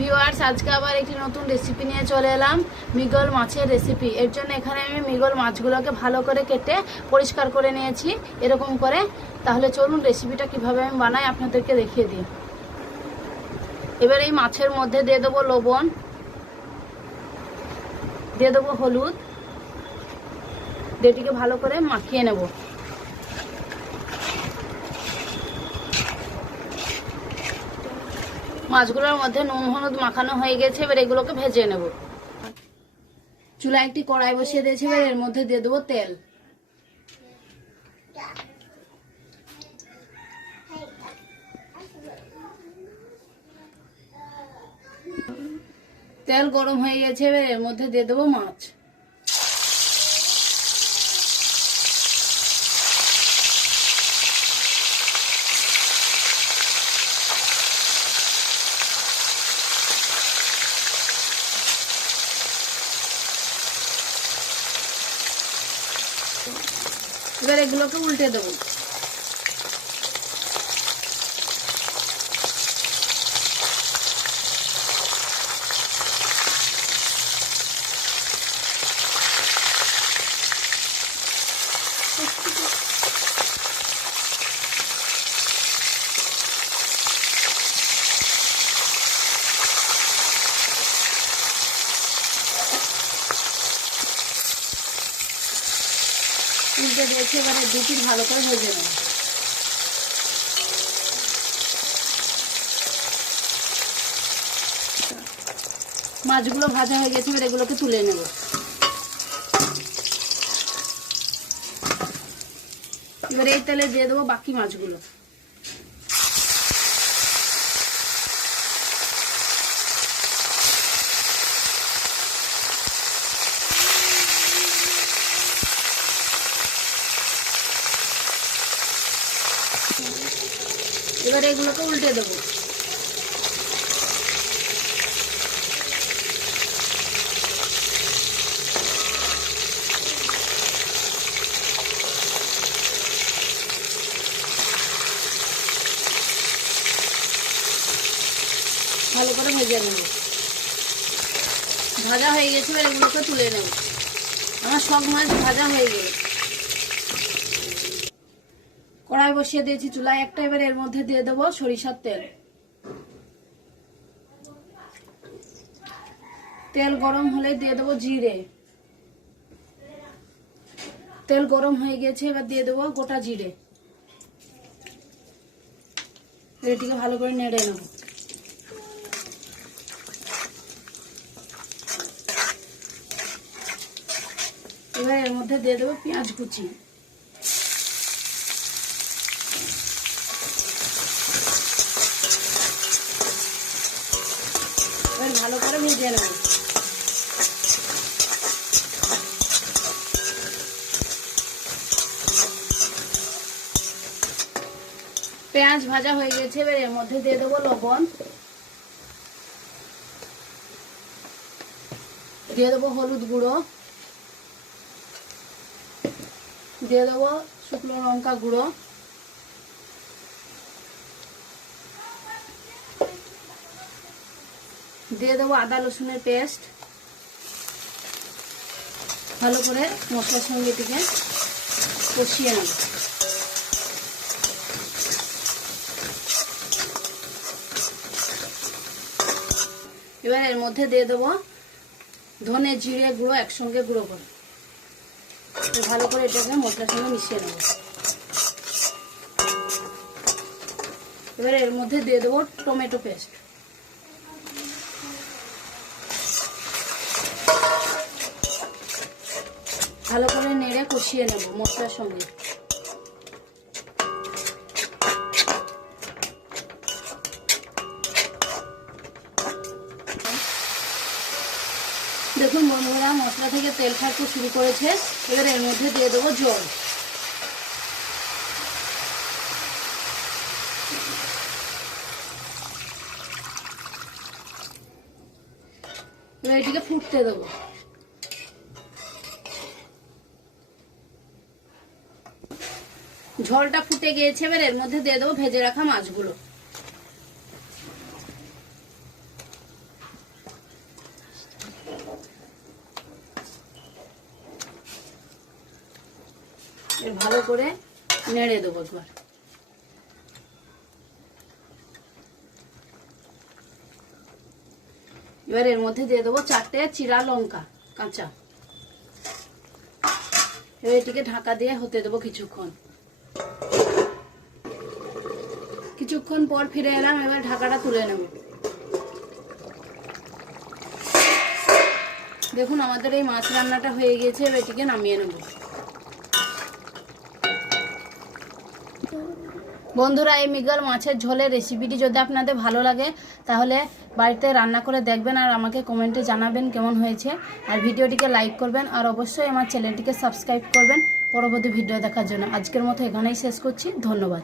Viewers, আজকে আবার একটি নতুন রেসিপি নিয়ে চলে এলাম। মৃগল মাছের রেসিপি। এর জন্য এখানে আমি মৃগল মাছগুলোকে ভালো করে কেটে পরিষ্কার করে নিয়েছি এরকম করে। তাহলে চলুন রেসিপিটা কিভাবে আমি বানাই আপনাদেরকে দেখিয়ে দিই। এবার এই মাছের মধ্যে দিয়ে দেবো লবণ, দিয়ে দেবো হলুদ, এটিকে ভালো করে মাখিয়ে নেব। মাছগুলোর মধ্যে নুন হলুদ মাখানো হয়ে গেছে, এবার এগুলোকে ভেজে নেব। চুলায় একটি কড়াই বসিয়ে দিয়েছি, এবার এর মধ্যে দিয়ে দেবো তেল। তেল গরম হয়ে গেছে, এবার এর মধ্যে দিয়ে দেবো মাছ। এবার এগুলোকে উল্টে দেবো। উল্টে দিয়েছি, এবারে দুটি ভালো করে ভেজে নেব। মাছগুলো ভাজা হয়ে গেছে, এবার এগুলোকে তুলে নেব। এবার এই তেলে দিয়ে দেবো বাকি মাছগুলো। এবার এগুলোকে উল্টে দেবো। ভালো করে ভেজে নেব। ভাজা হয়ে গেছে, এবার এগুলোকে তুলে নেব। আমার সব মাছ ভাজা হয়ে গেছে। কড়াই বসিয়ে দিয়েছি চুলায় একটা, এবার এর মধ্যে দিয়ে দেবো সরিষার তেল। তেল গরম হলে দিয়ে দেবো জিরে। তেল গরম হয়ে গেছে, এবার দিয়ে দেবো গোটা জিরে। এটিকে ভালো করে নেড়ে নেব। এবার এর মধ্যে দিয়ে দেবো পেঁয়াজ কুচি। এবার ভালো করে ভেজে নেব। পেঁয়াজ ভাজা হয়ে গেছে, এবার এর মধ্যে দিয়ে দেবো লবণ, দিয়ে দেবো হলুদ গুঁড়ো, দিয়ে দেবো শুকনো লঙ্কা গুঁড়ো, দিয়ে দেবো আদা রসুনের পেস্ট। ভালো করে মশলার সঙ্গে এটিকে কষিয়ে নেব। এবার এর মধ্যে দিয়ে দেবো ধনে জিরে গুঁড়ো একসঙ্গে গুঁড়ো করে। ভালো করে এটাকে মশলার সঙ্গে মিশিয়ে নেব। এবার এর মধ্যে দিয়ে দেবো টমেটো পেস্ট। ভালো করে নেড়ে কষিয়ে নেব মশলার সঙ্গে। দেখুন বন্ধুরা, মশলা থেকে তেল ছাড়তে শুরু করেছে। এবার এর মধ্যে দিয়ে দেবো জল। এবার এটিকে ফুটতে দেবো। ঝোলটা ফুটে গিয়েছে, এবার এর মধ্যে দিয়ে দেবো ভেজে রাখা মাছগুলো। এর ভালো করে নেড়ে দেবো একবার। এবার এর মধ্যে দিয়ে দেবো 4টে চিরা লঙ্কা কাঁচা। এবার এটিকে ঢাকা দিয়ে হতে দেবো কিছুক্ষণ। কিছুক্ষণ পর ফিরে এলাম, এবার ঢাকাটা তুলে নেব। দেখুন আমাদের এই মাছ রান্নাটা হয়ে গিয়েছে, এবার এটিকে নামিয়ে নেব। বন্ধুরা, এই মৃগেল মাছের ঝোলের রেসিপিটি যদি আপনাদের ভালো লাগে তাহলে বাড়িতে রান্না করে দেখবেন আর আমাকে কমেন্টে জানাবেন কেমন হয়েছে। আর ভিডিওটিকে লাইক করবেন আর অবশ্যই আমার চ্যানেলটিকে সাবস্ক্রাইব করবেন পরবর্তী ভিডিও দেখার জন্য। আজকের মতো এখানেই শেষ করছি, ধন্যবাদ।